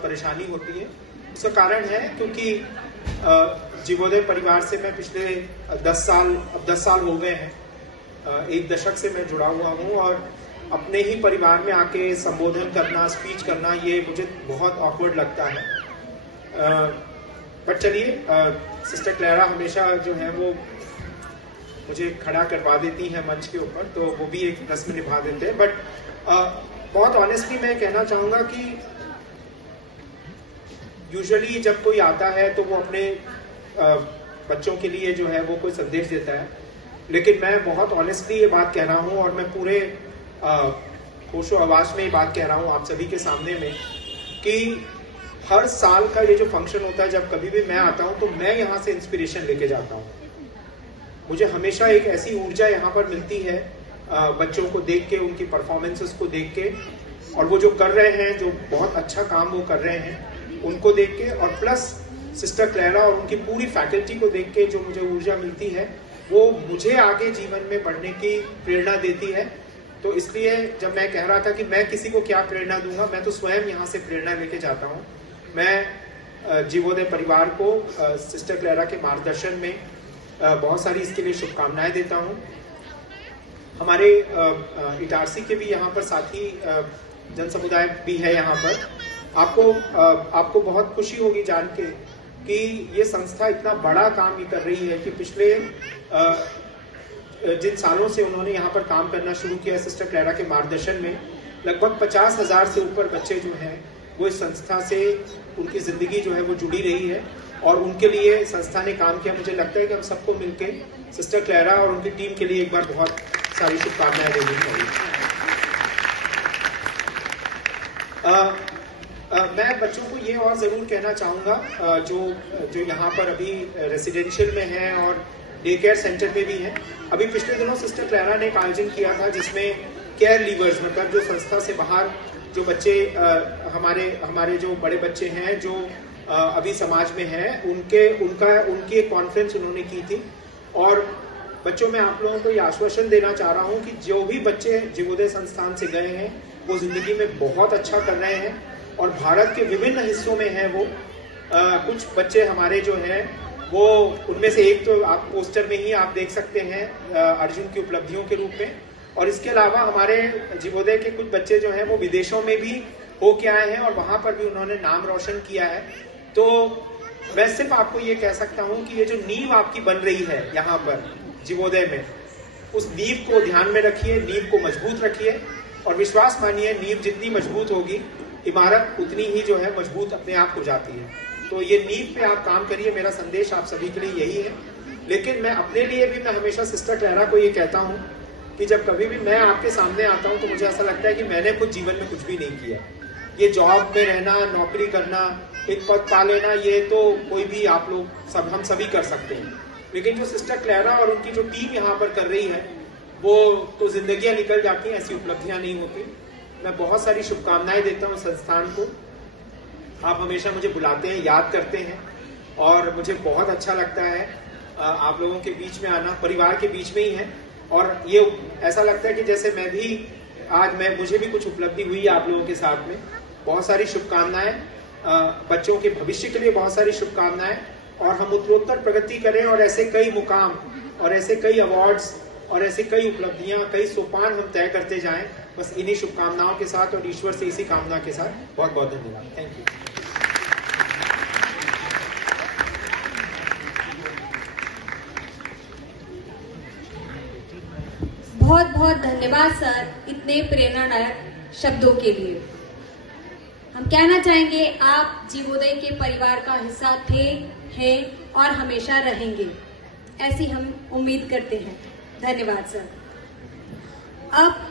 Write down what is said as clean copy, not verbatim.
बहुत परेशानी होती है। उसका कारण है क्योंकि जीवोदय परिवार से मैं पिछले 10 साल हो गए हैं, एक दशक से मैं जुड़ा हुआ हूँ और अपने ही परिवार में आके संबोधन करना, स्पीच करना, ये मुझे बहुत ऑकवर्ड लगता है। बट चलिए, सिस्टर क्लेरा हमेशा जो है वो मुझे खड़ा करवा देती है मंच के ऊपर, तो वो भी एक रस्म निभा देते हैं। बट बहुत ऑनेस्टली मैं कहना चाहूँगा कि यूजुअली जब कोई आता है तो वो अपने बच्चों के लिए जो है वो कोई संदेश देता है, लेकिन मैं बहुत ऑनेस्टली ये बात कह रहा हूँ और मैं पूरे होशो आवाज में ये बात कह रहा हूँ आप सभी के सामने में कि हर साल का ये जो फंक्शन होता है, जब कभी भी मैं आता हूँ तो मैं यहाँ से इंस्पिरेशन लेके जाता हूँ। मुझे हमेशा एक ऐसी ऊर्जा यहाँ पर मिलती है बच्चों को देख के, उनकी परफॉर्मेंसेस को देख के, और वो जो कर रहे हैं, जो बहुत अच्छा काम वो कर रहे हैं उनको देख के, और प्लस सिस्टर क्लेरा और उनकी पूरी फैकल्टी को देख के जो मुझे ऊर्जा मिलती है वो मुझे आगे जीवन में बढ़ने की प्रेरणा देती है। तो इसलिए जब मैं कह रहा था कि मैं किसी को क्या प्रेरणा दूंगा, मैं तो स्वयं यहाँ से प्रेरणा लेके जाता हूँ। मैं जीवोदय परिवार को सिस्टर क्लेरा के मार्गदर्शन में बहुत सारी इसके लिए शुभकामनाएं देता हूँ। हमारे इटारसी के भी यहाँ पर साथी जन समुदाय भी है यहाँ पर। आपको बहुत खुशी होगी जान के कि ये संस्था इतना बड़ा काम ही कर रही है कि पिछले जिन सालों से उन्होंने यहाँ पर काम करना शुरू किया सिस्टर क्लेरा के मार्गदर्शन में, लगभग 50,000 से ऊपर बच्चे जो हैं वो इस संस्था से, उनकी जिंदगी जो है वो जुड़ी रही है और उनके लिए संस्था ने काम किया। मुझे लगता है कि हम सबको मिलके सिस्टर क्लेरा और उनकी टीम के लिए एक बार बहुत सारी शुभकामनाएं देनी चाहिए। मैं बच्चों को ये और जरूर कहना चाहूंगा जो यहाँ पर अभी रेसिडेंशियल में हैं और डे केयर सेंटर में भी हैं। अभी पिछले दिनों सिस्टर क्लेरा ने एक आयोजन किया था जिसमें केयर लीवर्स, मतलब जो संस्था से बाहर जो बच्चे हमारे जो बड़े बच्चे हैं जो अभी समाज में हैं, उनकी एक कॉन्फ्रेंस उन्होंने की थी। और बच्चों में आप लोगों को ये आश्वासन देना चाह रहा हूँ कि जो भी बच्चे जीवोदय संस्थान से गए हैं वो जिंदगी में बहुत अच्छा कर रहे हैं और भारत के विभिन्न हिस्सों में हैं वो। कुछ बच्चे हमारे जो हैं वो, उनमें से एक तो आप पोस्टर में ही आप देख सकते हैं अर्जुन की उपलब्धियों के रूप में, और इसके अलावा हमारे जीवोदय के कुछ बच्चे जो हैं वो विदेशों में भी होके आए हैं और वहां पर भी उन्होंने नाम रोशन किया है। तो मैं सिर्फ आपको ये कह सकता हूँ कि ये जो नींव आपकी बन रही है यहाँ पर जीवोदय में, उस नींव को ध्यान में रखिए, नींव को मजबूत रखिए और विश्वास मानिए नींव जितनी मजबूत होगी इमारत उतनी ही जो है मजबूत अपने आप हो जाती है। तो ये नींव पे आप काम करिए, मेरा संदेश आप सभी के लिए यही है। लेकिन मैं अपने लिए भी, मैं हमेशा सिस्टर क्लेरा को ये कहता हूँ कि जब कभी भी मैं आपके सामने आता हूँ तो मुझे ऐसा लगता है कि मैंने खुद जीवन में कुछ भी नहीं किया। ये जॉब में रहना, नौकरी करना, एक पद पा लेना, ये तो कोई भी आप लोग हम सभी कर सकते हैं, लेकिन जो सिस्टर क्लेरा और उनकी जो टीम यहाँ पर कर रही है वो तो जिंदगियां निकल जाती हैं, ऐसी उपलब्धियां नहीं होती। मैं बहुत सारी शुभकामनाएं देता हूँ संस्थान को। आप हमेशा मुझे बुलाते हैं, याद करते हैं और मुझे बहुत अच्छा लगता है आप लोगों के बीच में आना, परिवार के बीच में ही है। और ये ऐसा लगता है कि जैसे मैं भी मुझे भी कुछ उपलब्धि हुई आप लोगों के साथ में। बहुत सारी शुभकामनाएं, बच्चों के भविष्य के लिए बहुत सारी शुभकामनाएं, और हम उत्तरोत्तर प्रगति करें और ऐसे कई मुकाम और ऐसे कई अवार्ड्स और ऐसी कई उपलब्धियां, कई सोपान हम तय करते जाएं। बस इन्हीं शुभकामनाओं के साथ और ईश्वर से इसी कामना के साथ बहुत बहुत धन्यवाद। Thank you. बहुत बहुत धन्यवाद सर, इतने प्रेरणादायक शब्दों के लिए। हम कहना चाहेंगे आप जीवोदय के परिवार का हिस्सा थे, हैं और हमेशा रहेंगे, ऐसी हम उम्मीद करते हैं। धन्यवाद सर। अब